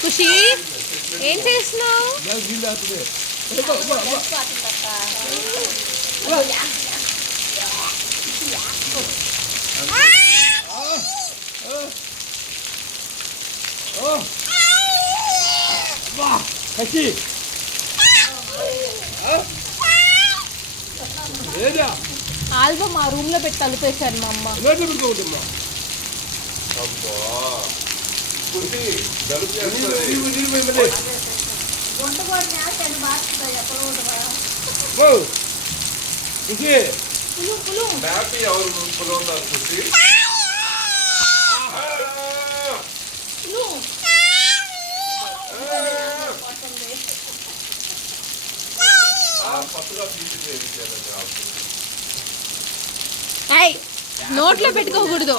ఖుషి ఏం చేస్తున్నావు? ఆల్బమ్ ఆ రూమ్ లో పెట్టి తలుపేశాను మా అమ్మ. నోట్లో పెట్టుకోకూడదు.